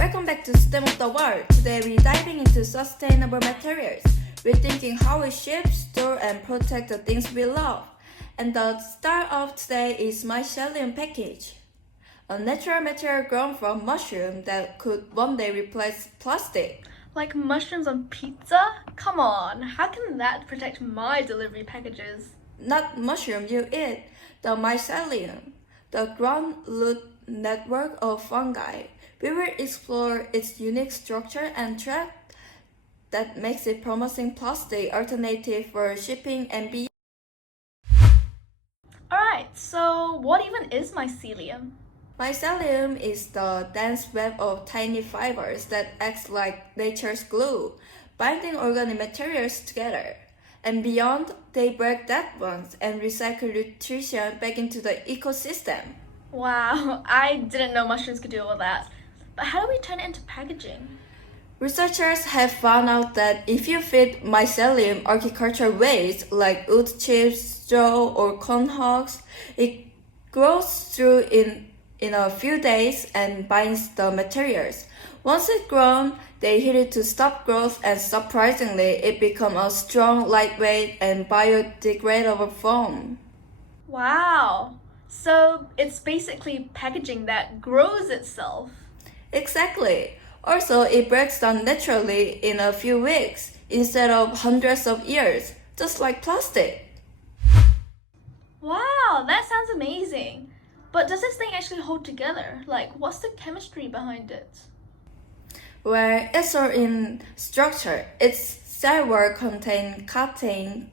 Welcome back to STEM of the World. Today we're diving into sustainable materials, rethinking how we shape, store, and protect the things we love. And the star of today is Mycelium Packaging, a natural material grown from mushroom that could one day replace plastic. Like mushrooms on pizza? Come on, how can that protect my delivery packages? Not mushroom you eat, the mycelium, the ground root network of fungi. We will explore its unique structure and threat that makes it promising plastic alternative for shipping and beyond. Alright, so what even is mycelium? Mycelium is the dense web of tiny fibers that acts like nature's glue, binding organic materials together. And beyond, they break dead ones and recycle nutrition back into the ecosystem. Wow, I didn't know mushrooms could do all that. But how do we turn it into packaging? Researchers have found out that if you feed mycelium agricultural waste like wood chips, straw, or corn husks, it grows through in a few days and binds the materials. Once it's grown, they heat it to stop growth, and surprisingly, it becomes a strong, lightweight, and biodegradable foam. Wow, so it's basically packaging that grows itself. Exactly. Also, it breaks down naturally in a few weeks instead of hundreds of years, just like plastic. Wow, that sounds amazing. But does this thing actually hold together? Like, what's the chemistry behind it? Well, it's all in structure. Its cell wall contains chitin,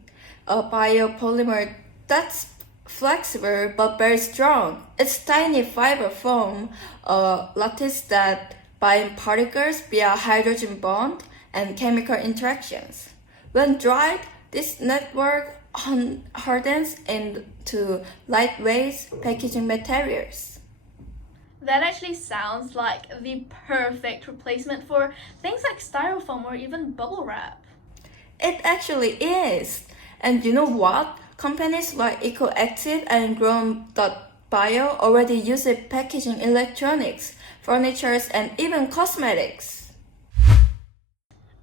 a biopolymer that's flexible but very strong. Its tiny fiber form a lattice that bind particles via hydrogen bond and chemical interactions. When dried, this network hardens into lightweight packaging materials. That actually sounds like the perfect replacement for things like styrofoam or even bubble wrap. It actually is. And you know what? Companies like EcoActive and Grown.bio already use it packaging electronics, furniture, and even cosmetics.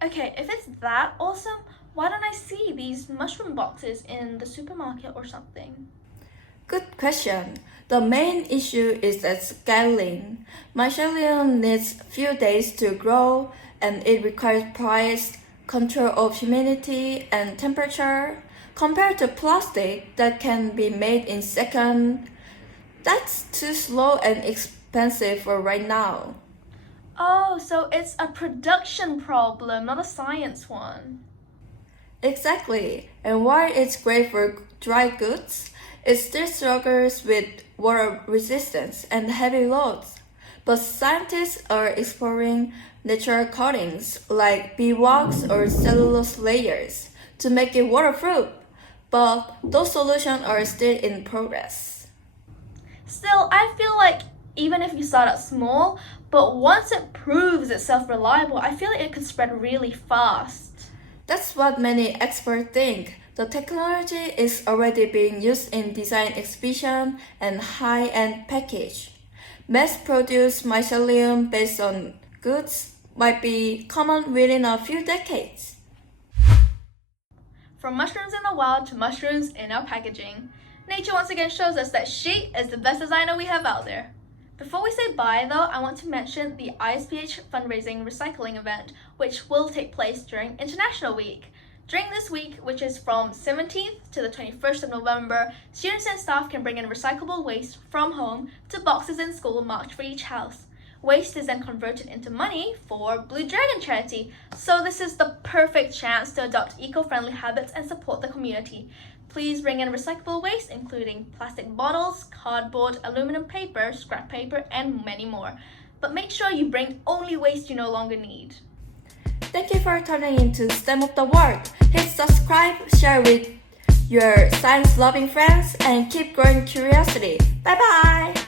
Okay, if it's that awesome, why don't I see these mushroom boxes in the supermarket or something? Good question. The main issue is that scaling. Mycelium needs few days to grow, and it requires price, control of humidity and temperature. Compared to plastic that can be made in seconds, that's too slow and expensive for right now. Oh, so it's a production problem, not a science one. Exactly. And while it's great for dry goods, it still struggles with water resistance and heavy loads. But scientists are exploring natural coatings like beeswax or cellulose layers to make it waterproof. But those solutions are still in progress. Still, I feel like even if you start out small, but once it proves itself reliable, I feel like it could spread really fast. That's what many experts think. The technology is already being used in design exhibition and high-end package. Mass-produced mycelium based on goods might be common within a few decades. From mushrooms in the wild to mushrooms in our packaging, nature once again shows us that she is the best designer we have out there. Before we say bye though, I want to mention the ISPH fundraising recycling event, which will take place during International Week. During this week, which is from 17th to the 21st of November, students and staff can bring in recyclable waste from home to boxes in school marked for each house. Waste is then converted into money for Blue Dragon charity, so this is the perfect chance to adopt eco-friendly habits and support the community. Please bring in recyclable waste, including plastic bottles, cardboard, aluminum paper, scrap paper, and many more. But make sure you bring only waste you no longer need. Thank you for tuning into STEM of the World. Hit subscribe, share with your science-loving friends, and keep growing curiosity. Bye-bye!